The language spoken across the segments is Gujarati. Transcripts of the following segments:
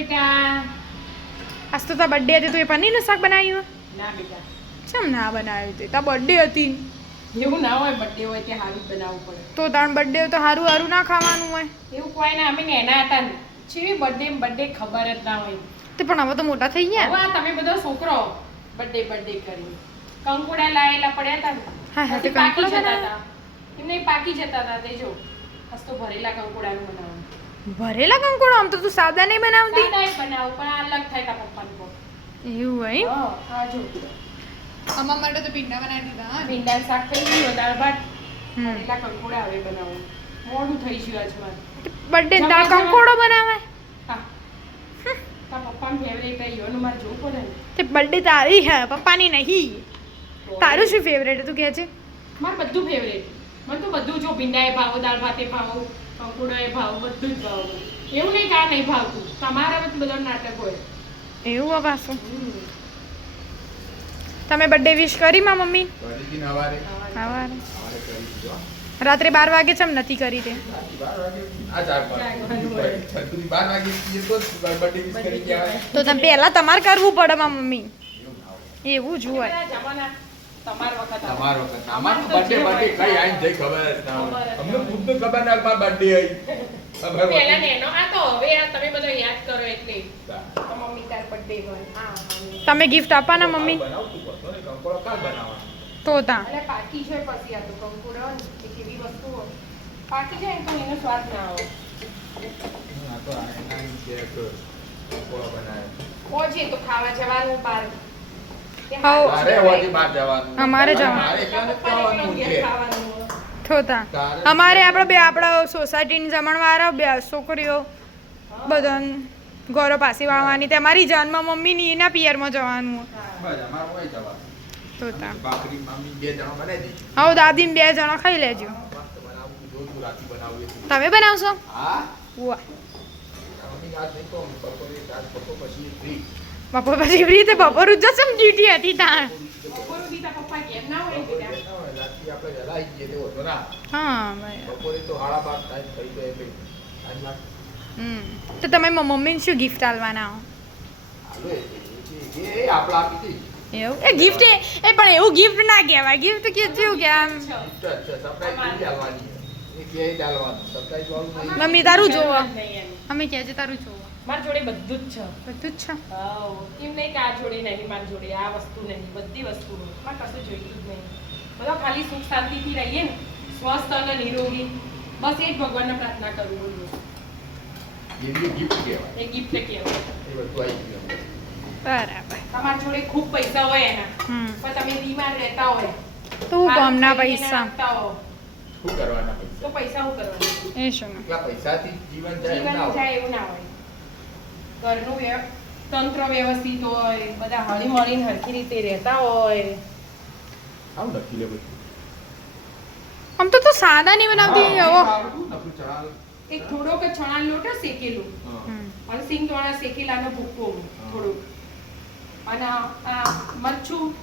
બેટા. આજ તો તાર બર્થડે હતી તો એ પનીરનું શાક બનાવ્યું? ના બેટા, ચમ ના બનાવ્યું? તે તાર બર્થડે હતી એવું ના હોય, બર્થડે હોય તે સારું જ બનાવવું પડે. તો તાર બર્થડે તો હારું હારું ના ખાવાનું હોય. એવું કોઈ ના, અમે નેના હતા ને ચેવી બર્થડે ખબર જ ના હોય. તે પણ હવે તો મોટા થઈ ગયા. હવે આ તમે બધો છોકરો બર્થડે કરી કંકોડા લાયેલા પડ્યા હતા ને, હા, હા, તે પછી પાકી કંકોડા જતા બનાવ્યા? હતા. એમને પાકી જતા હતા તે જો હસતો ભરેલા કંકોડાનું બનાવવાનું. ભરેલા કંકોડો? આમ તો તું સાદા નહીં બનાવતી. સાદા જ બનાવું પણ આ અલગ થાય તા પપ્પાને કહો. એવું હોય? હા, આ જો અમાર માટે તો પીંડા બનાવી દીધા. હા, ભીંડાનું શાક થઈ ગયું, દાળ ભાત. હમ. ભરેલા કંકોડા હવે બનાવું. મોડું થઈ ગયું આજ મારે. બર્થડે તાર કંકોડો બનાવે? હા, તારા પપ્પાનું ફેવરેટ એનું મારે જોવું પડે ને. તે બર્થડે તારી હે, પપ્પાની નહીં. તારું શું ફેવરેટ તું કહે છે? મારે બધું ફેવરેટ. મને તો બધું જો ભીંડાએ ભાવો, દાળ ભાતે ભાવો, કંકોડાએ ભાવો, બધું જ ભાવો. એવું નહીં કે આ નહીં ભાવતું. તમારા બધું બધા નાટક હોય. એવું આ પાછું. તમે બર્થડે વિશ કરી માં મમ્મી? સવારે સવારે કરી દીધો. રાત્રે 12 વાગે ચમ નથી કરી તે? 12 વાગે આ 12 વાગે કીએ તો બર્થડે વિશ કરી ગયા. તો તમે પહેલા તમારે કરવું પડે માં મમ્મી. એવું જ હોય. બધા જમાના તમાર વખત આવે. તમારો વખત અમાર તો બર્થડે કઈ આઈ જઈ ખબર જ ના હોય. અમને ખુદ તો ખબર ના માર બર્થડે આવી. પહેલા ને એનો આ તો હવે આ તમે બધા યાદ કરો એટલે તો મમ્મી તાર બર્થડે હોય. હા, તમે ગિફ્ટ આપવાના મમ્મી? બનાવતું પડતો ને કંકોડો કાલ બનાવવાનો. તો તા એટલે પાકી છે પછી આ તો કંકુડા હોય ને એક એવી વસ્તુ હોય પાકી જાય ને તો એનો સ્વાદ ના આવે. આ તો આના કે કંકોડો બનાવ્યો. ઓછી તો ખાવા જવાનું બાર. હાઉ. અરે ઓજી બાર જવાનું. અમારે જવાનું. મારે એકલાને જ ખાવાનું છે. થોતા અમારે આપણા સોસાયટીની જમણવાર બે છોકરીઓ બધા ગોરો પાસી વાળવાની તે અમારી જાનમાં મમ્મીની એના પિયરમાં જવાનું બસ અમાર હોય જવાનું. થોતા ભાખરી મમ્મી બે જણા બનાવી દીધી. હાઉ દાદી ને 2 જણા ખાઈ લેજો. મસ્ત બનાવું જોતું રાતી બનાવું એટલે. તમે બનાવશો? હા વાહ, મમ્મી આજ નહીં તો બપોરે આજ બપોર પછી ફ્રી. બપોર પછી ફ્રી તે બપોર જ જસમ ડ્યુટી હતી તાણ. બપોર બીજા પપ્પા કેમ ના હોય બપોરે બેટા? ના હોય, રાત્રે આપણે વહેલા આવી જઈએ તેવો હતો ના. હા ભાઈ. બપોરે તો 12:30 ટાઈમ થઈ ગયો એટલે આજ લાગ તો તમે મમ્મીને શું ગિફ્ટ આલવાના હો? હાલો એ આપણે આપી દઈ. એવું એ ગિફ્ટ એ પણ એવું ગિફ્ટ ના કહેવાય. ગિફ્ટ કે જેવું કે આમ સરપ્રાઈઝ આલવાની. એ કે આલવાનું. સરપ્રાઈઝ વાળું નહીં. મમ્મી તારું જોવો. નહીં એમ. અમે કહે છે તારું જોવો. મારી જોડે બધું જ છે. બધું જ છે. હાઉ. એમ નહીં કે આ જોડે નહીં, મારી જોડે આ વસ્તુ નહીં, બધી વસ્તુ મારે કશું જોઈતું જ નહીં. બધા ખાલી સુખ શાંતિથી રહીએ ને, સ્વસ્થ અને નિરોગી, બસ એ જ ભગવાનને પ્રાર્થના કરું છું. એવી ગિફ્ટ કહેવાય. એ ગિફ્ટ કહેવાય. એ બધું આવી ગયું. બરાબર. તમારી જોડે ખૂબ પૈસા હોય એના, હમ પણ તમે બીમાર રહેતા હોય, તું ગામના ખાલી ખાઈને પૈસા આપતા હો, શું કરવાના તો પૈસા? પૈસા શું કરવાના? એ શું એટલા પૈસાથી જીવન જાય એવું ના જીવન હોય. જાય એવું ના હોય. ઘરનું તંત્ર વ્યવસ્થિત હોય, બધા હળી મળીને હરખી રીતે રહેતા હોય. આમ લખી લે બધું. આમ તો તું સાદા નહીં બનાવતી હવે. આવડતું નકરું ચણા. એક થોડોક ચણા લોટ શેકેલો હા. અને સિંગ દ્વારા શેકેલાનો ભૂક્કો થોડુંક, અને આ મરચું,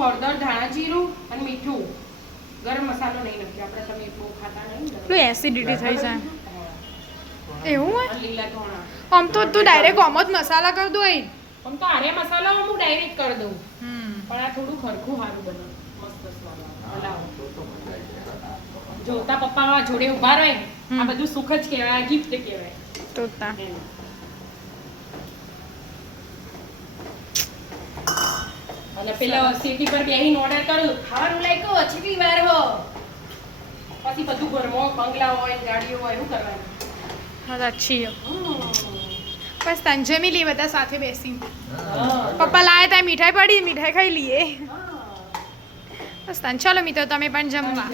હળદર, ધાણા જીરું અને મીઠું. ગરમ મસાલો નહીં નાખ્યો આપણે, તમે બહુ ખાતા નહીં ને. પેલું એસિડિટી થઈ જાય. એવું હોય? અને લીલા ધાણા. આમ તો તું ડાયરેક્ટ આમ જ મસાલા કરી દો અહીં. આમ તો આરે મસાલા હું ડાયરેક્ટ કરી દઉં, હમ. પણ આ થોડું ખરખું સારું બને, મસ્ત સ્વાદ આવે. હલાવો. તો મજા આવી જાય. જોતા પપ્પા જોડે ઊભા રહે ને, આ બધું સુખ જ કહેવાય, ગિફ્ટ કહેવાય. તો તા એમ. અને પેલા સીટી પર બેહીને ઓર્ડર કરું, ખાવાનું લાગ્યો છેલ્લી વાર હો, પછી બધું ઘરમાં બંગલા હોય, ગાડીઓ હોય, શું કરવાનું? હા સાચી બસ તને જમી લઈએ બધા સાથે બેસીને. હા. પપ્પા લાયા ત્યાં મીઠાઈ પડી, મીઠાઈ ખાઈ લઈએ. હા. બસ તને ચાલો મિત્રો તમે પણ જમવા.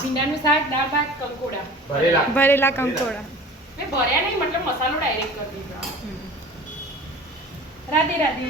ભીંડાનું શાક, દાળ ભાત, કંકોડા. ભરેલા. ભરેલા કંકોડા. મેં ભર્યા નહીં, મતલબ મસાલો ડાયરેક્ટ કરી દીધો. રાધે રાધે.